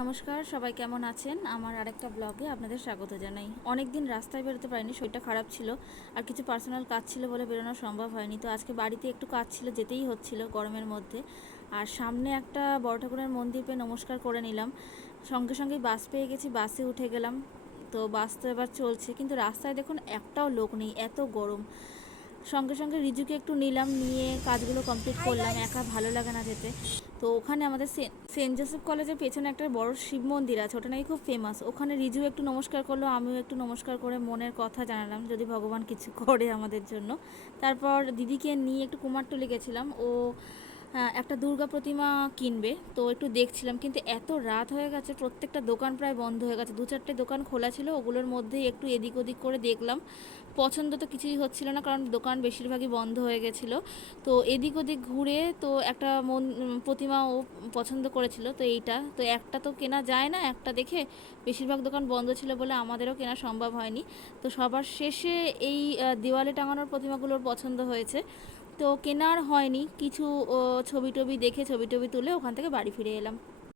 নমস্কার, সবাই কেমন আছেন? আমার আরেকটা ব্লগে আপনাদের স্বাগত জানাই। অনেক দিন রাস্তায় বেরোতে পারিনি, শরীরটা খারাপ ছিল, আর কিছু পার্সোনাল কাজ ছিল বলে বেরোনো সম্ভব হয়নি। তো আজকে বাড়িতে একটু কাজ ছিল, যেতেই হচ্ছিল গরমের মধ্যে। আর সামনে একটা বড় ঠাকুরের মন্দির পেয়ে নমস্কার করে নিলাম। সঙ্গে সঙ্গেই বাস পেয়ে গেছি, বাসে উঠে গেলাম। তো বাস তো এবার চলছে, কিন্তু রাস্তায় দেখুন একটাও লোক নেই, এত গরম। সঙ্গে সঙ্গে রিজুকে একটু নিলাম নিয়ে কাজগুলো কমপ্লিট করলাম একা ভালো লাগে না যেতে। তো ওখানে আমাদের সেন্ট জোসেফ কলেজের পেছনে একটা বড় শিব মন্দির আছে ওটা নাকি খুব ফেমাস ওখানে রিজু একটু নমস্কার করল আমিও একটু নমস্কার করে মনের কথা জানালাম যদি ভগবান কিছু করে আমাদের জন্য। তারপর দিদিকে নিয়ে একটু কুমারটুলি গেছিলাম ও একটা দুর্গা প্রতিমা কিনবে। তো একটু দেখছিলাম, কিন্তু এত রাত হয়ে গেছে, প্রত্যেকটা দোকান প্রায় বন্ধ হয়ে গেছে। দু চারটে দোকান খোলা ছিল, ওগুলোর মধ্যেই একটু এদিক ওদিক করে দেখলাম। পছন্দ তো কিছুই হচ্ছিল না, কারণ দোকান বেশিরভাগই বন্ধ হয়ে গেছিল। তো এদিক ওদিক ঘুরে তো একটা মন প্রতিমা ও পছন্দ করেছিল, তো এইটা। তো একটা তো কেনা যায় না, একটা দেখে বেশিরভাগ দোকান বন্ধ ছিল বলে আমাদেরও কেনা সম্ভব হয়নি। তো সবার শেষে এই দেওয়ালে টাঙানোর প্রতিমাগুলোর পছন্দ হয়েছে। তো কেনার হয়নি, কিছু ছবি টবি দেখে ছবি টবি তুলে ওখান থেকে বাড়ি ফিরে এলাম।